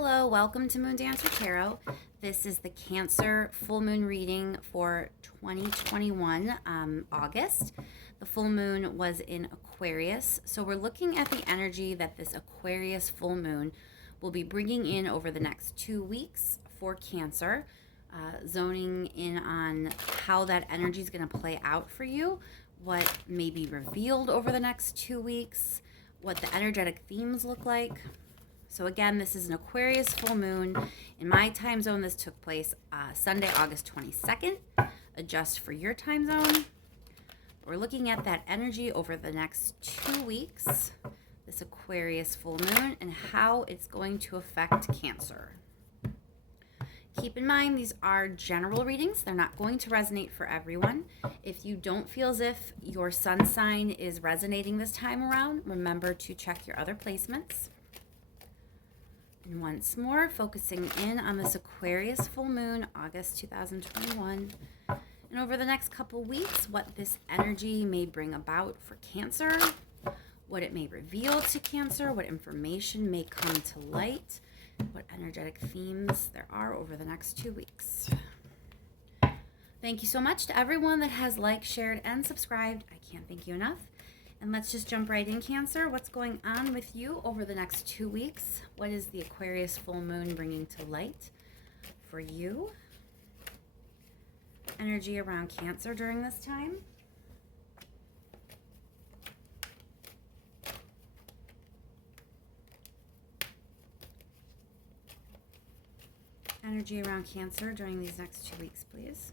Hello, welcome to Moon Dancer Tarot. This is the Cancer full moon reading for 2021, August. The full moon was in Aquarius, so we're looking at the energy that this Aquarius full moon will be bringing in over the next 2 weeks for Cancer, zoning in on how that energy is going to play out for you, what may be revealed over the next 2 weeks, what the energetic themes look like. So again, this is an Aquarius full moon. In my time zone, this took place Sunday, August 22nd. Adjust for your time zone. We're looking at that energy over the next 2 weeks, this Aquarius full moon, and how it's going to affect Cancer. Keep in mind, these are general readings. They're not going to resonate for everyone. If you don't feel as if your sun sign is resonating this time around, remember to check your other placements. And once more, focusing in on this Aquarius full moon, August 2021. And over the next couple weeks, what this energy may bring about for Cancer, what it may reveal to Cancer, what information may come to light, what energetic themes there are over the next 2 weeks. Thank you so much to everyone that has liked, shared, and subscribed. I can't thank you enough. And let's just jump right in, Cancer. What's going on with you over the next 2 weeks? What is the Aquarius full moon bringing to light for you? Energy around Cancer during this time. Energy around Cancer during these next 2 weeks, please.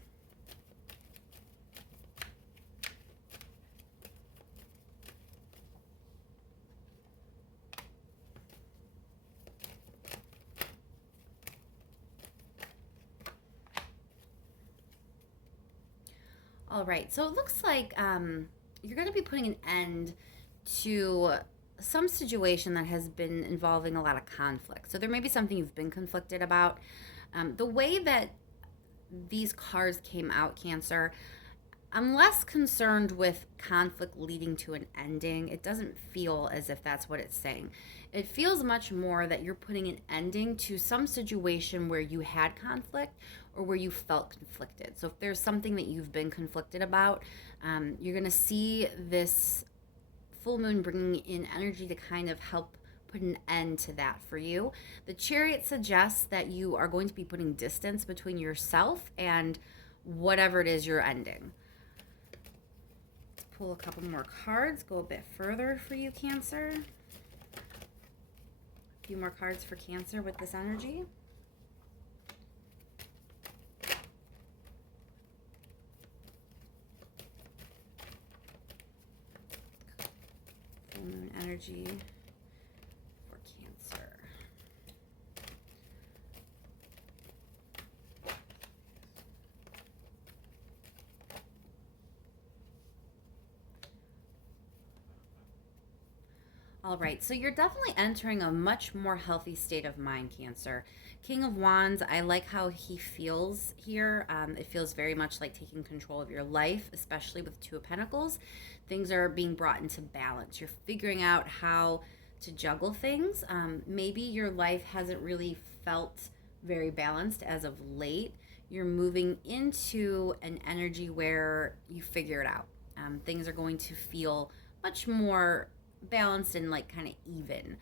All right, so it looks like you're going to be putting an end to some situation that has been involving a lot of conflict. So there may be something you've been conflicted about. The way that these cards came out, Cancer, I'm less concerned with conflict leading to an ending. It doesn't feel as if that's what it's saying. It feels much more that you're putting an ending to some situation where you had conflict or where you felt conflicted. So if there's something that you've been conflicted about, you're going to see this full moon bringing in energy to kind of help put an end to that for you. The Chariot suggests that you are going to be putting distance between yourself and whatever it is you're ending. Let's pull a couple more cards, go a bit further for you, Cancer. A few more cards for Cancer with this energy. Full moon energy for Cancer. All right, so you're definitely entering a much more healthy state of mind, Cancer. King of Wands, I like how he feels here. It feels very much like taking control of your life, especially with Two of Pentacles. Things are being brought into balance. You're figuring out how to juggle things. Maybe your life hasn't really felt very balanced as of late. You're moving into an energy where you figure it out. Things are going to feel much more balanced and like kind of even.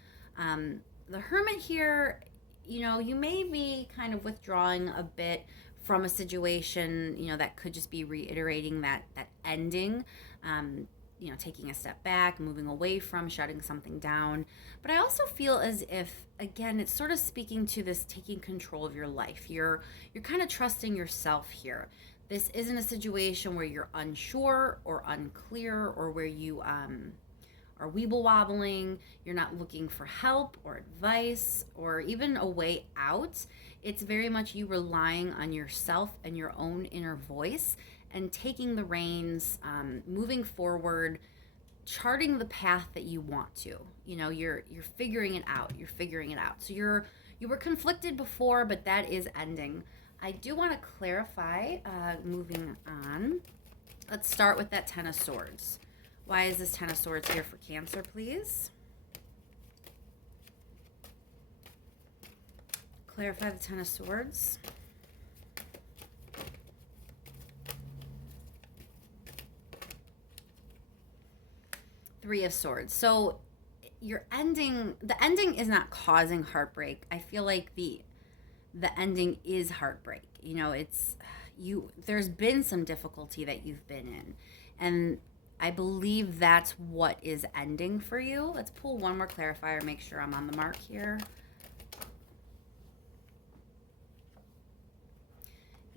The Hermit here, you know, you may be kind of withdrawing a bit from a situation, you know, that could just be reiterating that ending, you know, taking a step back, moving away from, shutting something down. But I also feel as if, again, it's sort of speaking to this taking control of your life. You're kind of trusting yourself here. This isn't a situation where you're unsure or unclear or where you are weeble wobbling. You're not looking for help or advice or even a way out. It's very much you relying on yourself and your own inner voice and taking the reins, moving forward, charting the path that you want to. You know, you're figuring it out. You're figuring it out. So you were conflicted before, but that is ending. I do want to clarify, moving on. Let's start with that Ten of Swords. Why is this Ten of Swords here for Cancer, please? Clarify the Ten of Swords. Three of Swords. So the ending is not causing heartbreak. I feel like the ending is heartbreak. You know, there's been some difficulty that you've been in. And I believe that's what is ending for you. Let's pull one more clarifier, make sure I'm on the mark here.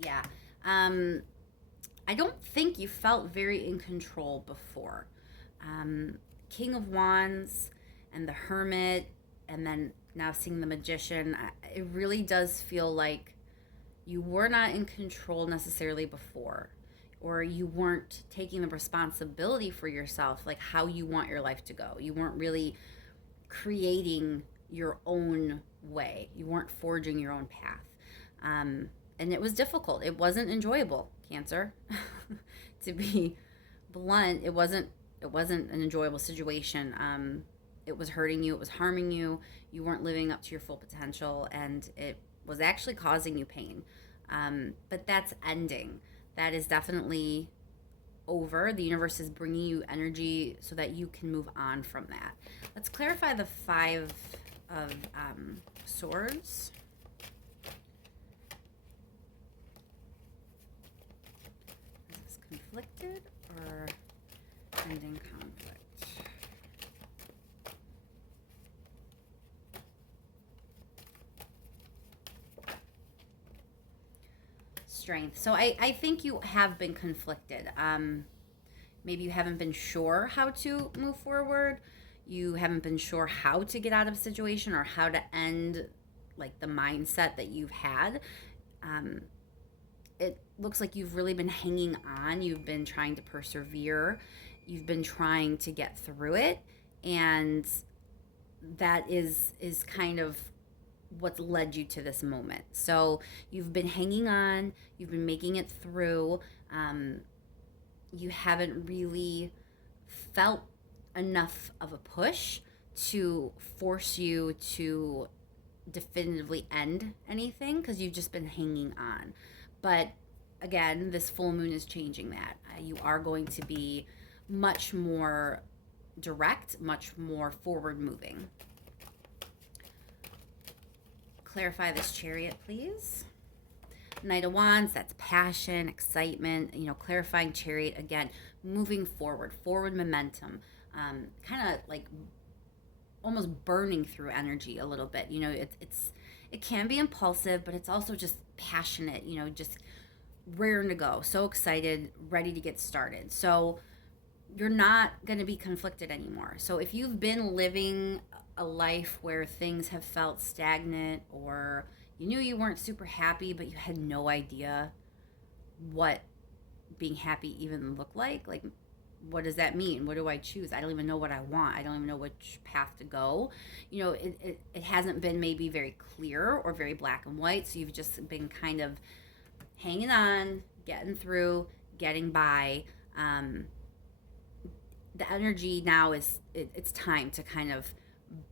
Yeah. I don't think you felt very in control before. King of Wands and the Hermit, and then now seeing the Magician, it really does feel like you were not in control necessarily before, or you weren't taking the responsibility for yourself, like how you want your life to go. You weren't really creating your own way. You weren't forging your own path. And it was difficult. It wasn't enjoyable, Cancer. To be blunt, it wasn't an enjoyable situation. It was hurting you, it was harming you, you weren't living up to your full potential, and it was actually causing you pain. But that's ending. That is definitely over. The universe is bringing you energy so that you can move on from that. Let's clarify the Five of Swords. Is this conflicted or ending conflict? Strength. So I think you have been conflicted. Maybe you haven't been sure how to move forward. You haven't been sure how to get out of a situation or how to end like the mindset that you've had. It looks like you've really been hanging on. You've been trying to persevere. You've been trying to get through it. And that is kind of what's led you to this moment. So you've been hanging on, you've been making it through. You haven't really felt enough of a push to force you to definitively end anything, because you've just been hanging on. But again, this full moon is changing that. You are going to be much more direct, much more forward moving. Clarify this Chariot, please. Knight of Wands, that's passion, excitement, clarifying Chariot, again, moving forward momentum, kind of like almost burning through energy a little bit. It can be impulsive, but it's also just passionate, just raring to go, so excited, ready to get started. So you're not going to be conflicted anymore. So if you've been living a life where things have felt stagnant, or you knew you weren't super happy, but you had no idea what being happy even looked like what does that mean? What do I choose? I don't even know what I want. I don't even know which path to go. It hasn't been maybe very clear or very black and white. So you've just been kind of hanging on, getting through, getting by. The energy now is it's time to kind of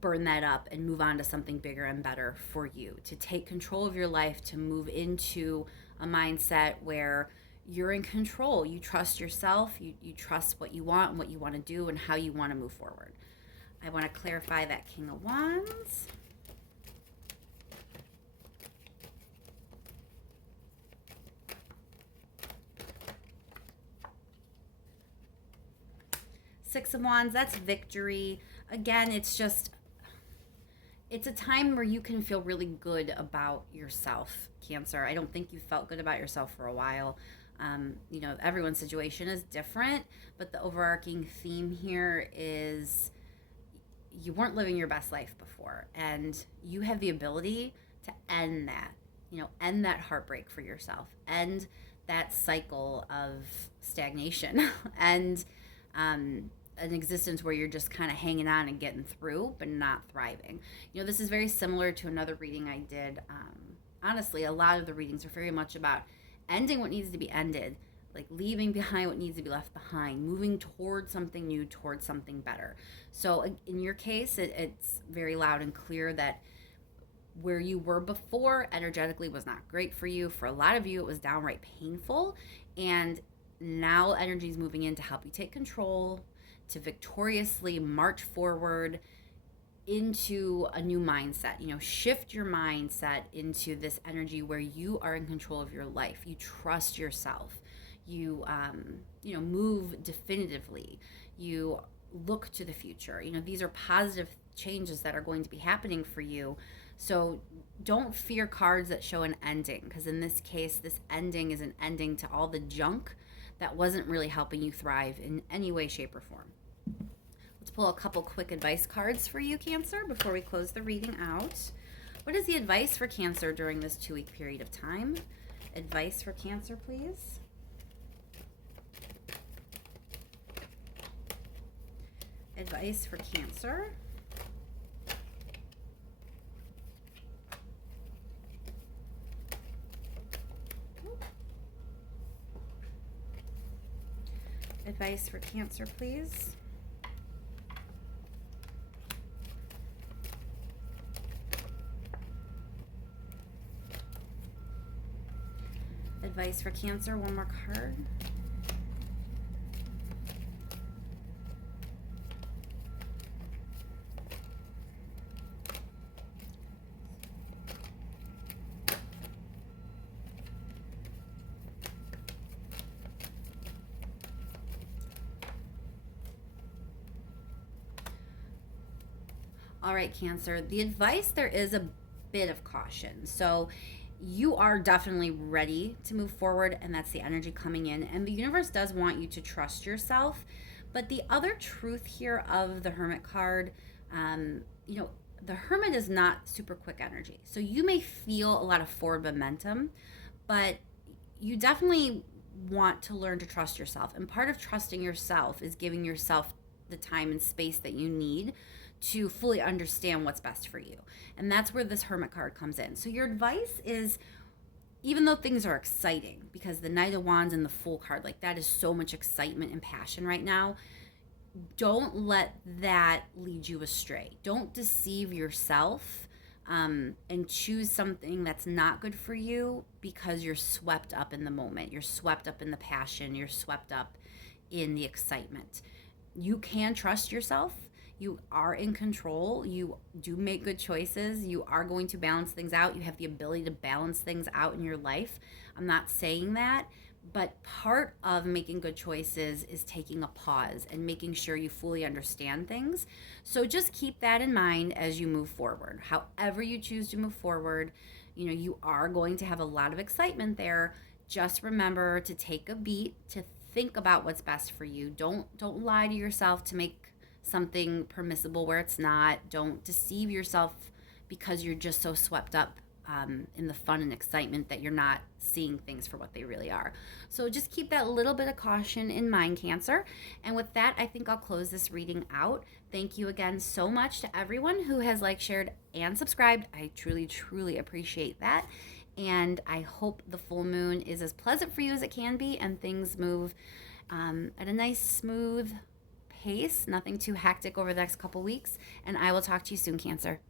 burn that up and move on to something bigger and better for you, to take control of your life, to move into a mindset where you're in control. You trust yourself, you trust what you want and what you want to do and how you want to move forward. I want to clarify that King of Wands. Six of Wands, that's victory. Again, it's a time where you can feel really good about yourself, Cancer. I don't think you felt good about yourself for a while. Everyone's situation is different, but the overarching theme here is you weren't living your best life before, and you have the ability to end that, end that heartbreak for yourself, end that cycle of stagnation, and an existence where you're just kind of hanging on and getting through, but not thriving. This is very similar to another reading I did. Honestly, a lot of the readings are very much about ending what needs to be ended, like leaving behind what needs to be left behind, moving towards something new, towards something better. So in your case, it's very loud and clear that where you were before energetically was not great for you. For a lot of you, it was downright painful. And now energy is moving in to help you take control, to victoriously march forward into a new mindset. Shift your mindset into this energy where you are in control of your life. You trust yourself. You move definitively. You look to the future. These are positive changes that are going to be happening for you. So don't fear cards that show an ending, because in this case, this ending is an ending to all the junk that wasn't really helping you thrive in any way, shape, or form. Let's pull a couple quick advice cards for you, Cancer, before we close the reading out. What is the advice for Cancer during this 2-week period of time? Advice for Cancer, please. Advice for Cancer. Advice for Cancer, please. Advice for Cancer, one more card. All right, Cancer, the advice, there is a bit of caution. So you are definitely ready to move forward, and that's the energy coming in. And the universe does want you to trust yourself. But the other truth here of the Hermit card, the Hermit is not super quick energy. So you may feel a lot of forward momentum, but you definitely want to learn to trust yourself. And part of trusting yourself is giving yourself the time and space that you need to fully understand what's best for you. And that's where this Hermit card comes in. So your advice is, even though things are exciting, because the Knight of Wands and the Fool card, like, that is so much excitement and passion right now, don't let that lead you astray. Don't deceive yourself and choose something that's not good for you because you're swept up in the moment. You're swept up in the passion. You're swept up in the excitement. You can trust yourself. You are in control. You do make good choices. You are going to balance things out. You have the ability to balance things out in your life. I'm not saying that, but part of making good choices is taking a pause and making sure you fully understand things. So just keep that in mind as you move forward. However you choose to move forward, you are going to have a lot of excitement there. Just remember to take a beat, to think about what's best for you. Don't lie to yourself to make something permissible where it's not. Don't deceive yourself because you're just so swept up in the fun and excitement that you're not seeing things for what they really are. So just keep that little bit of caution in mind, Cancer. And with that, I think I'll close this reading out. Thank you again so much to everyone who has liked, shared, and subscribed. I truly, truly appreciate that. And I hope the full moon is as pleasant for you as it can be, and things move at a nice, smooth pace, nothing too hectic over the next couple weeks. And I will talk to you soon, Cancer.